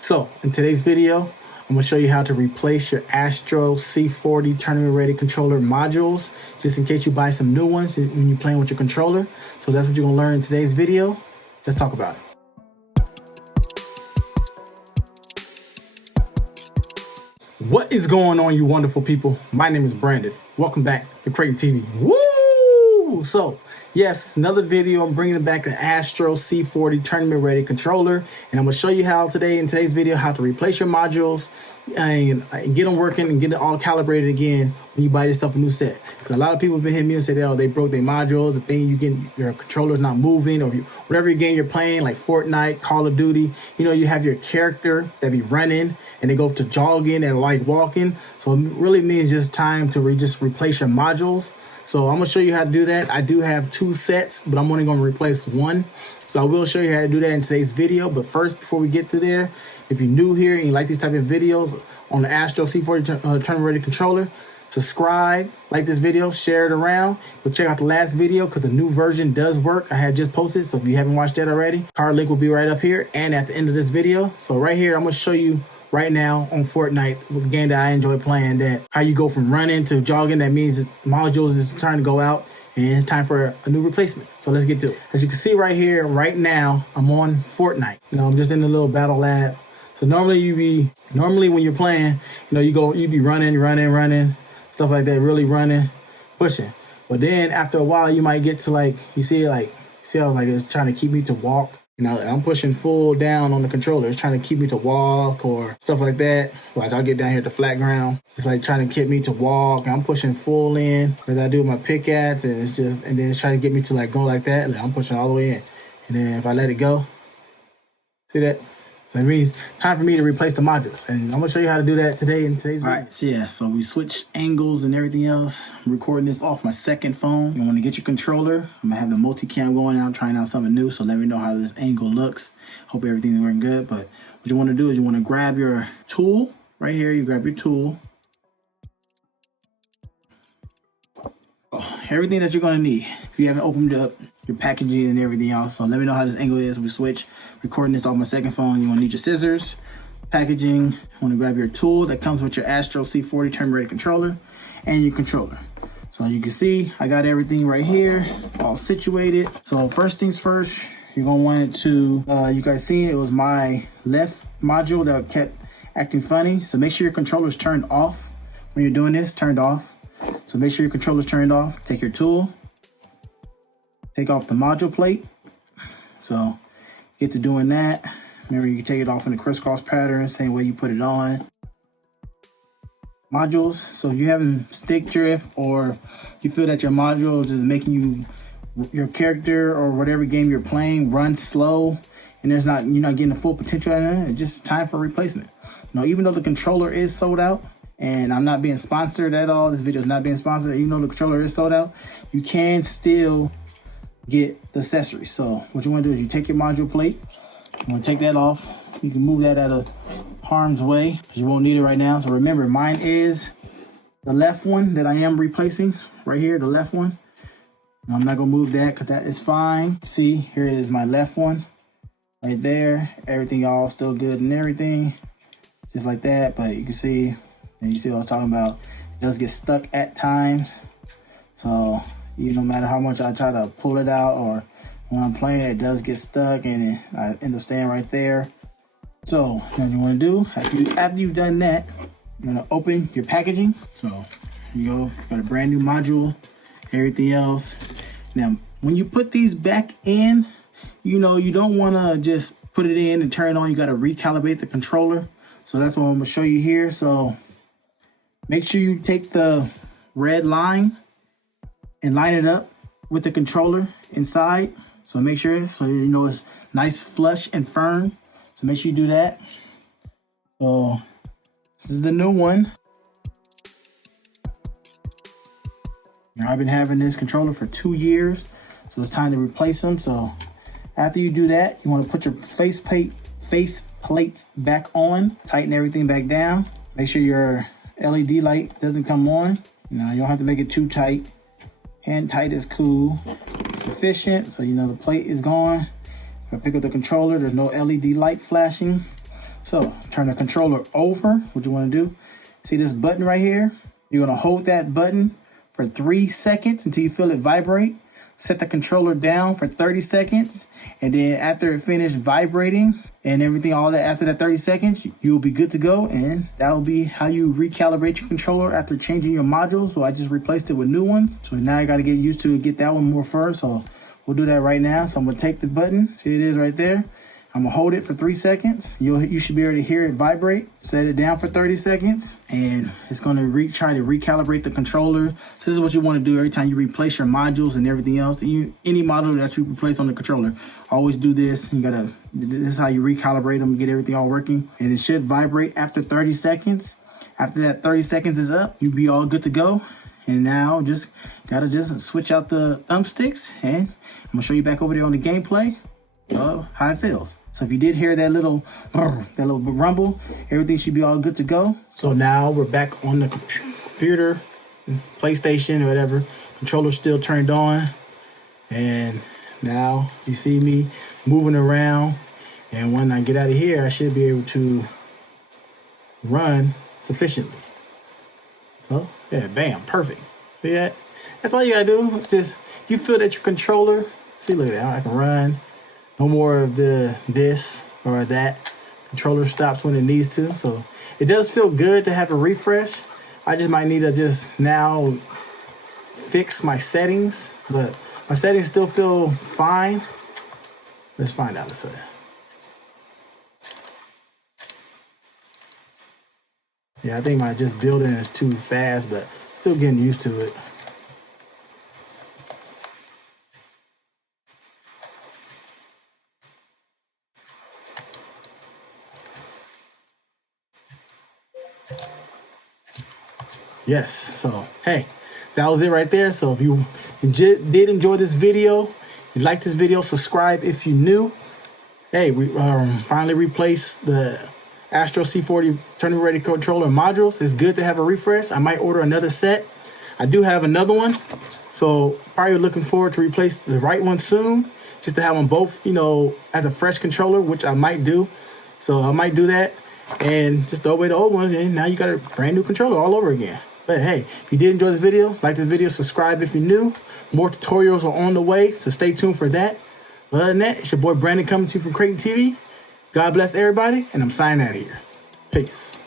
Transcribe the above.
So in today's video, I'm gonna show you how to replace your Astro C40 tournament ready controller modules, just in case you buy some new ones when you're playing with your controller. So that's what you're gonna learn in today's video. Let's talk about it. What is going on, you wonderful people? My name is Brandon. Welcome back to Crayton TV. Woo! So, yes, another video. I'm bringing back the Astro C40 tournament ready controller, and I'm going to show you how in today's video, how to replace your modules and get them working and get it all calibrated again when you buy yourself a new set. Because a lot of people have been hitting me and say, oh, they broke their modules, the thing you get, your controller's not moving, or whatever game you're playing, like Fortnite, Call of Duty, you have your character that be running and they go to jogging and like walking. So it really means just time to just replace your modules. So I'm gonna show you how to do that. I do have two sets, but I'm only gonna replace one. So I will show you how to do that in today's video. But first, before we get to there, if you're new here and you like these type of videos on the Astro C40 tournament ready controller, subscribe, like this video, share it around. Go check out the last video because the new version does work. I had just posted, so if you haven't watched that already, card link will be right up here and at the end of this video. So right here, I'm gonna show you right now on Fortnite, the game that I enjoy playing, that how you go from running to jogging. That means modules is trying to go out and it's time for a new replacement. So let's get to it. As you can see right here, right now, I'm on Fortnite. I'm just in the little battle lab. So normally when you're playing, you be running, stuff like that, really running, pushing. But then after a while, you might get to see how it's trying to keep me to walk. I'm pushing full down on the controller. It's trying to keep me to walk or stuff like that. Like I'll get down here to flat ground. It's like trying to get me to walk. I'm pushing full in as I do with my pickaxe, and then it's trying to get me to go like that. I'm pushing all the way in. And then if I let it go, see that? So it means time for me to replace the modules. And I'm gonna show you how to do that today in today's video. All right, so we switched angles and everything else. I'm recording this off my second phone. You wanna get your controller. I'm gonna have the multicam going out, trying out something new. So let me know how this angle looks. Hope everything's working good. But what you wanna do is you wanna grab your tool. Right here, you grab your tool. Everything that you're gonna need. If you haven't opened up your packaging and everything else. So let me know how this angle is. We switch. Recording this off my second phone. You want to need your scissors, packaging. You want to grab your tool that comes with your Astro C40 tournament ready controller and your controller. So as you can see, I got everything right here, all situated. So first things first, you're gonna want it to, you guys see it was my left module that kept acting funny. So make sure your controller's turned off when you're doing this, turned off. So make sure your controller's turned off. Take your tool, take off the module plate. So get to doing that. Remember, you can take it off in a crisscross pattern, same way you put it on. Modules, so if you're having stick drift or you feel that your module is making your character or whatever game you're playing run slow and you're not getting the full potential out of it, it's just time for replacement. Even though the controller is sold out, and I'm not being sponsored at all, this video is not being sponsored, even though the controller is sold out, you can still get the accessories. So what you want to do is you take your module plate, you want to take that off. You can move that out of harm's way because you won't need it right now. So remember, mine is the left one that I am replacing right here, the left one. Now, I'm not gonna move that because that is fine. See, here is my left one right there. Everything all still good and everything, just like that. But you can see, and you see what I was talking about, it does get stuck at times. So no matter how much I try to pull it out or when I'm playing, it does get stuck and I end up staying right there. So what you want to do, after you've done that, you're going to open your packaging. So here you go, got a brand new module, everything else. Now, when you put these back in, you don't want to just put it in and turn it on. You got to recalibrate the controller. So that's what I'm going to show you here. So make sure you take the red line and line it up with the controller inside. So make sure, it's nice, flush and firm. So make sure you do that. So this is the new one. Now, I've been having this controller for 2 years, so it's time to replace them. So after you do that, you want to put your face plate back on, tighten everything back down. Make sure your LED light doesn't come on. You don't have to make it too tight. Hand tight is cool, sufficient. So the plate is gone. If I pick up the controller, there's no LED light flashing. So turn the controller over. What you want to do, see this button right here? You're going to hold that button for 3 seconds until you feel it vibrate. Set the controller down for 30 seconds. And then after it finished vibrating and everything, all that after that 30 seconds, you'll be good to go. And that will be how you recalibrate your controller after changing your modules. So I just replaced it with new ones. So now you got to get used to get that one more first. So we'll do that right now. So I'm going to take the button. See, it is right there. I'm gonna hold it for 3 seconds. You should be able to hear it vibrate. Set it down for 30 seconds, and it's gonna try to recalibrate the controller. So this is what you wanna do every time you replace your modules and everything else. Any module that you replace on the controller, always do this. This is how you recalibrate them, get everything all working. And it should vibrate after 30 seconds. After that 30 seconds is up, you'll be all good to go. And now gotta switch out the thumbsticks, and I'm gonna show you back over there on the gameplay of how it feels. So if you did hear that little rumble, everything should be all good to go. So now we're back on the computer, PlayStation or whatever. Controller still turned on. And now you see me moving around. And when I get out of here, I should be able to run sufficiently. So yeah, bam, perfect. See that? That's all you gotta do. Just, you feel that your controller, see, look at that, I can run. No more of this or that. Controller stops when it needs to. So it does feel good to have a refresh. I just might need to just now fix my settings, but my settings still feel fine. Let's find out. Let's see. Yeah, I think my just building is too fast, but still getting used to it. Yes, so hey, that was it right there. So if you did enjoy this video, you like this video, subscribe if you're new. Hey, we finally replaced the Astro C40 Tournament Ready Controller Modules. It's good to have a refresh. I might order another set. I do have another one, so probably looking forward to replace the right one soon, just to have them both, you know, as a fresh controller, which I might do. So I might do that and just throw away the old ones, and now you got a brand new controller all over again. But hey, if you did enjoy this video, like this video, subscribe if you're new. More tutorials are on the way, so stay tuned for that. But other than that, it's your boy Brandon coming to you from Crayton TV. God bless everybody, and I'm signing out of here. Peace.